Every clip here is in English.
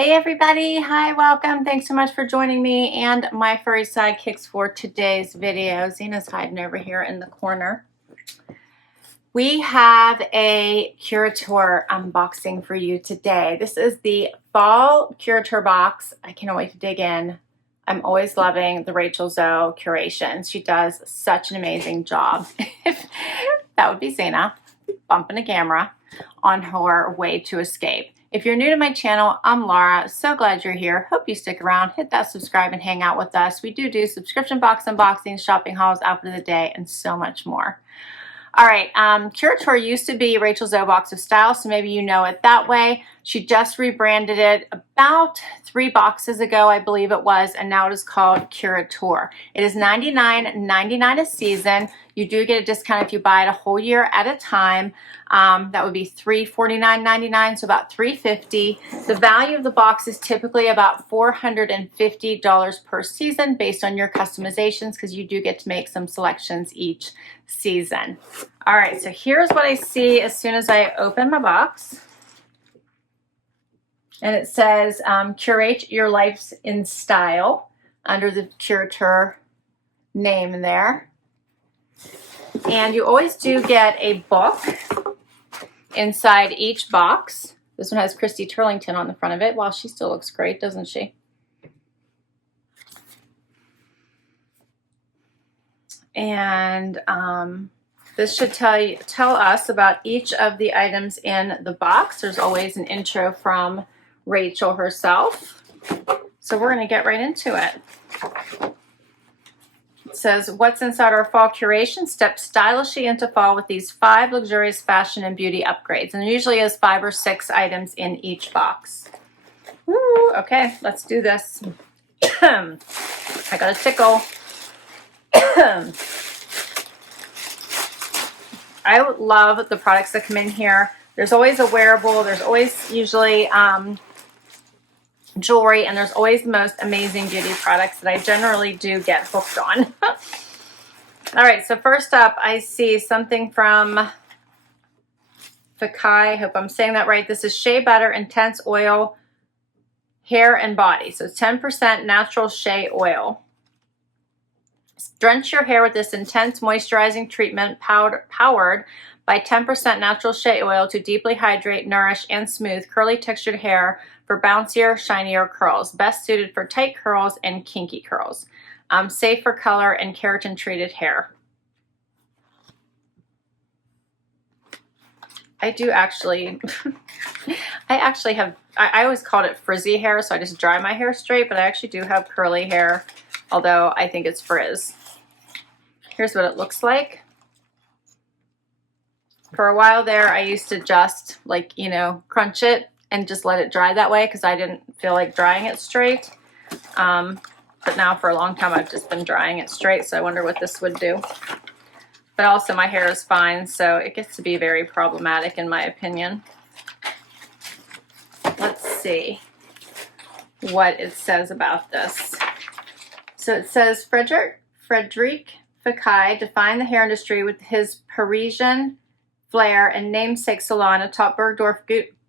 Hey everybody, hi, welcome. Thanks so much for joining me and my furry sidekicks for today's video. Zena's hiding over here in the corner. We have a Curateur unboxing for you today. This is the Fall Curateur box. I cannot wait to dig in. I'm always loving the Rachel Zoe curations. She does such an amazing job. That would be Zena bumping a camera on her way to escape. If you're new to my channel, I'm Laura. So glad you're here. Hope you stick around, hit that subscribe and hang out with us. We do subscription box unboxings, shopping hauls, outfit of the day, and so much more. All right, Curateur used to be Rachel Zoe Box of Style, so maybe you know it that way. She just rebranded it about 3 boxes ago, I believe it was, and now it is called Curateur. It is $99.99 a season. You do get a discount if you buy it a whole year at a time. That would be $349.99, so about $350. The value of the box is typically about $450 per season based on your customizations, because you do get to make some selections each season. All right, so here's what I see as soon as I open my box. And it says, curate your life in style under the Curateur name there. And you always do get a book inside each box. This one has Christy Turlington on the front of it. Wow, she still looks great, doesn't she? And this should tell us about each of the items in the box. There's always an intro from Rachel herself. So we're going to get right into it. It says, what's inside our fall curation? Step stylishly into fall with these 5 luxurious fashion and beauty upgrades. And there usually is 5 or 6 items in each box. Woo, okay, let's do this. I got a tickle. I love the products that come in here. There's always a wearable. There's always usually jewelry, and there's always the most amazing beauty products that I generally do get hooked on. All right, so first up, I see something from Fakai. I hope I'm saying that right. This is Shea Butter Intense Oil Hair and Body. So it's 10% natural shea oil. Drench your hair with this intense moisturizing treatment powered by 10% natural shea oil to deeply hydrate, nourish, and smooth curly textured hair for bouncier, shinier curls. Best suited for tight curls and kinky curls. Safe for color and keratin treated hair. I do actually, I always called it frizzy hair, so I just dry my hair straight, but I actually do have curly hair, although I think it's frizz. Here's what it looks like. For a while there, I used to just crunch it and just let it dry that way because I didn't feel like drying it straight. But now for a long time, I've just been drying it straight, so I wonder what this would do. But also my hair is fine, so it gets to be very problematic in my opinion. Let's see what it says about this. So it says, Frederic Fakai defined the hair industry with his Parisian flair and namesake salon atop Bergdorf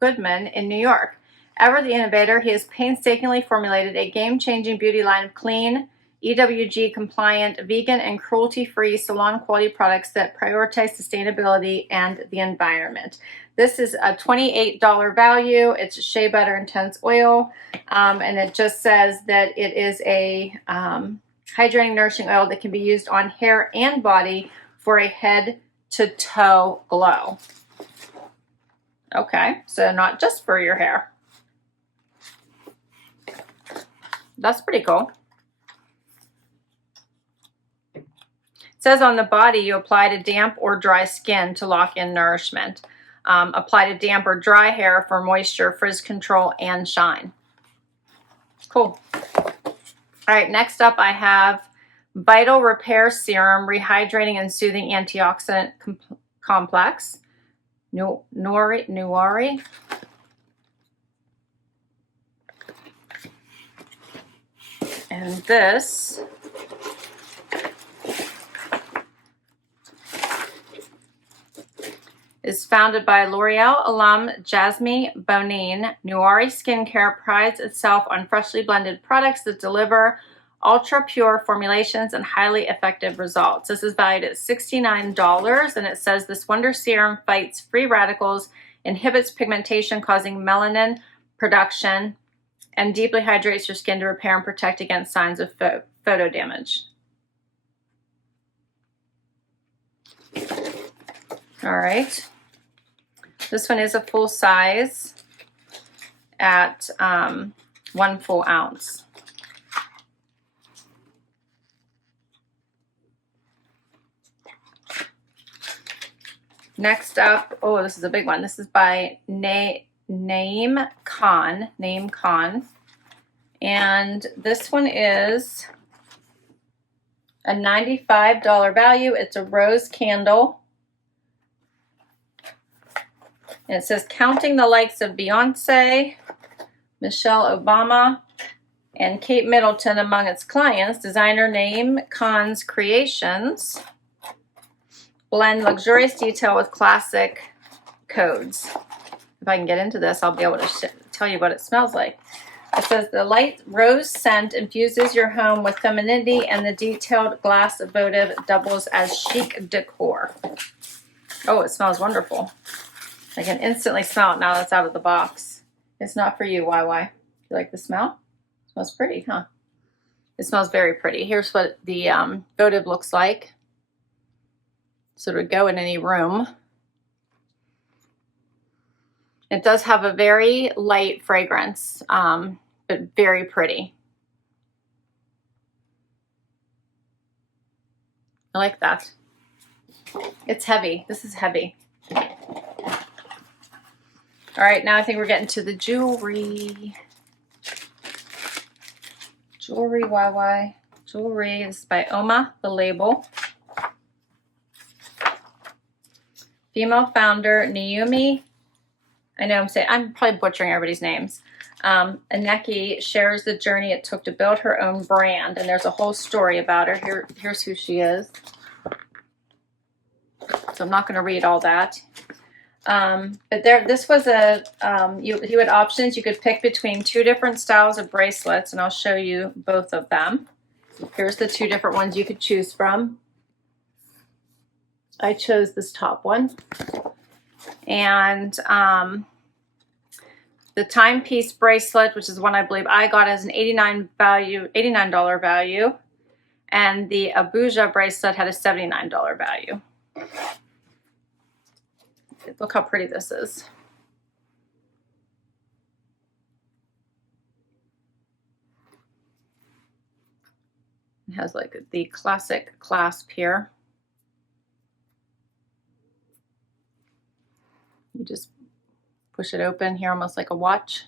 Goodman in New York. Ever the innovator, he has painstakingly formulated a game-changing beauty line of clean, EWG-compliant, vegan, and cruelty-free salon-quality products that prioritize sustainability and the environment. This is a $28 value. It's Shea Butter Intense Oil, and it just says that it is a hydrating, nourishing oil that can be used on hair and body for a head-to-toe glow. Okay, so not just for your hair. That's pretty cool. It says on the body, you apply to damp or dry skin to lock in nourishment. Apply to damp or dry hair for moisture, frizz control, and shine. Cool. All right, next up I have Vital Repair Serum, Rehydrating and Soothing Antioxidant Complex. Nuari. And this is founded by L'Oreal alum Jasmine Bonin. Nuari Skincare prides itself on freshly blended products that deliver ultra-pure formulations and highly effective results. This is valued at $69, and it says this wonder serum fights free radicals, inhibits pigmentation causing melanin production, and deeply hydrates your skin to repair and protect against signs of photo damage. All right. This one is a full size at 1 full ounce. Next up, oh, this is a big one. This is by Naeem Khan. And this one is a $95 value. It's a rose candle. And it says, counting the likes of Beyonce, Michelle Obama, and Kate Middleton among its clients, designer Naeem Khan's creations blend luxurious detail with classic codes. If I can get into this, I'll be able to tell you what it smells like. It says, the light rose scent infuses your home with femininity, and the detailed glass votive doubles as chic decor. Oh, it smells wonderful. I can instantly smell it now that's out of the box. It's not for you, YY. You like the smell? It smells pretty, huh? It smells very pretty. Here's what the votive looks like. So it would go in any room. It does have a very light fragrance, but very pretty. I like that. It's heavy. This is heavy. All right, now I think we're getting to the jewelry. YY. Jewelry. This is by Oma, the label. Female founder Naomi. I'm probably butchering everybody's names. Aneki shares the journey it took to build her own brand, and there's a whole story about her. Here's who she is. So I'm not going to read all that. But this was you had options. You could pick between 2 different styles of bracelets, and I'll show you both of them. Here's the 2 different ones you could choose from. I chose this top one. And the Timepiece Bracelet, which is one I believe I got as an $89 value. And the Abuja bracelet had a $79 value. Look how pretty this is. It has like the classic clasp here. You just push it open here, almost like a watch.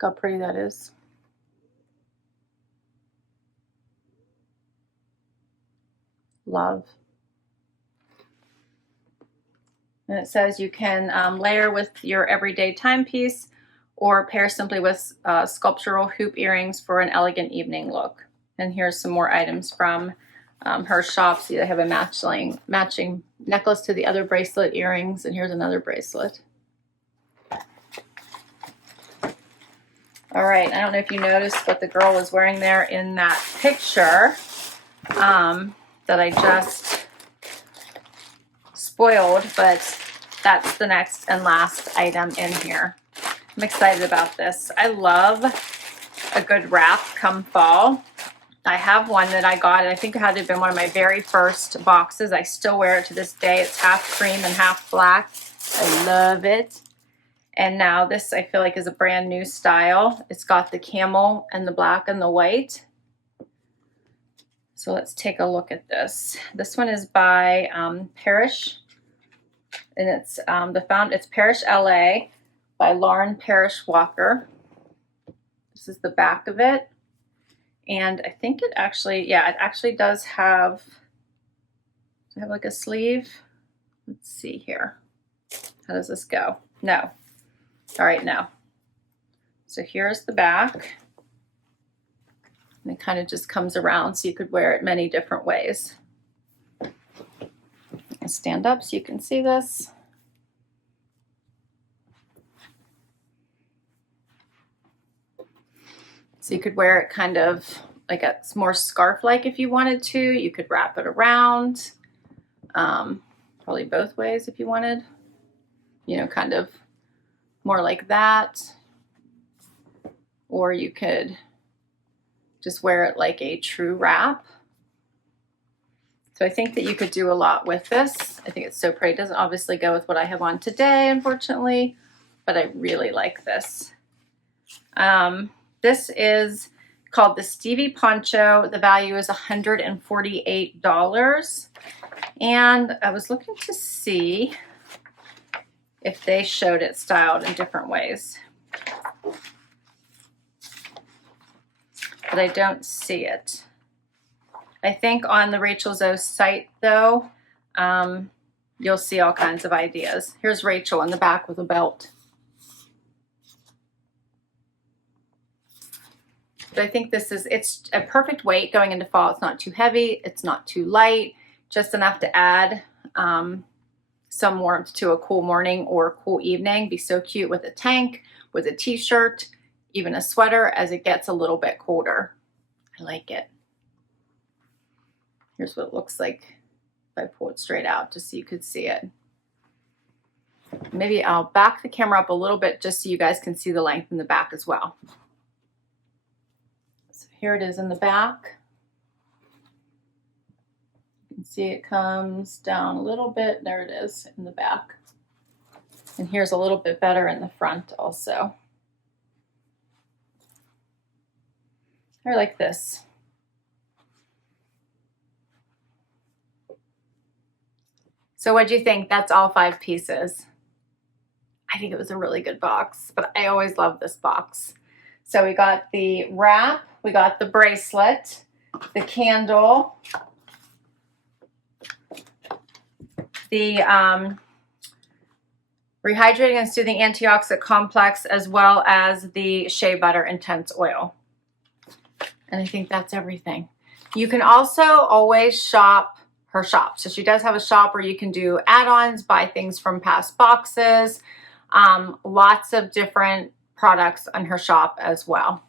Look how pretty that is. Love. And it says you can layer with your everyday timepiece or pair simply with sculptural hoop earrings for an elegant evening look. And here's some more items from her shop. See, they have a matching necklace to the other bracelet, earrings, and here's another bracelet. All right, I don't know if you noticed what the girl was wearing there in that picture that I just spoiled, but that's the next and last item in here. I'm excited about this. I love a good wrap come fall. I have one that I got, and I think it had to have been one of my very first boxes. I still wear it to this day. It's half cream and half black. I love it. And now this, I feel like, is a brand new style. It's got the camel and the black and the white. So let's take a look at this. This one is by Parrish, and it's it's Parrish LA by Lauren Parrish Walker. This is the back of it. And I think it actually does have like a sleeve. Let's see here. How does this go? No. All right, no. So here's the back. And it kind of just comes around, so you could wear it many different ways. I'll stand up so you can see this. So you could wear it kind of like a more scarf-like if you wanted to. You could wrap it around, probably both ways if you wanted, you know, kind of more like that. Or you could just wear it like a true wrap. So I think that you could do a lot with this. I think it's so pretty. It doesn't obviously go with what I have on today, unfortunately, but I really like this. This is called the Stevie Poncho. The value is $148. And I was looking to see if they showed it styled in different ways. But I don't see it. I think on the Rachel Zoe site, though, you'll see all kinds of ideas. Here's Rachel in the back with a belt. But I think it's a perfect weight going into fall. It's not too heavy. It's not too light. Just enough to add some warmth to a cool morning or a cool evening. Be so cute with a tank, with a t-shirt, even a sweater as it gets a little bit colder. I like it. Here's what it looks like if I pull it straight out just so you could see it. Maybe I'll back the camera up a little bit just so you guys can see the length in the back as well. So here it is in the back. You can see it comes down a little bit. There it is in the back. And here's a little bit better in the front also. I like this. So what do you think? That's all 5 pieces. I think it was a really good box, but I always love this box. So we got the wrap, we got the bracelet, the candle, the Rehydrating and Soothing Antioxidant Complex, as well as the Shea Butter Intense Oil. And I think that's everything. You can also always shop her shop. So she does have a shop where you can do add-ons, buy things from past boxes, lots of different products on her shop as well.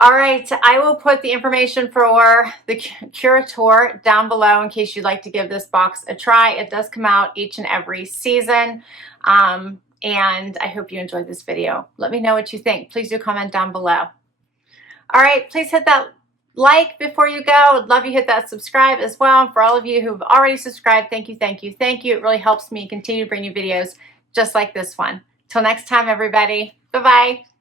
All right, I will put the information for the Curateur down below in case you'd like to give this box a try. It does come out each and every season. And I hope you enjoyed this video. Let me know what you think. Please do comment down below. All right, please hit that like before you go. I'd love you hit that subscribe as well. And for all of you who've already subscribed, thank you, thank you, thank you. It really helps me continue to bring you videos just like this one. Till next time, everybody. Bye-bye.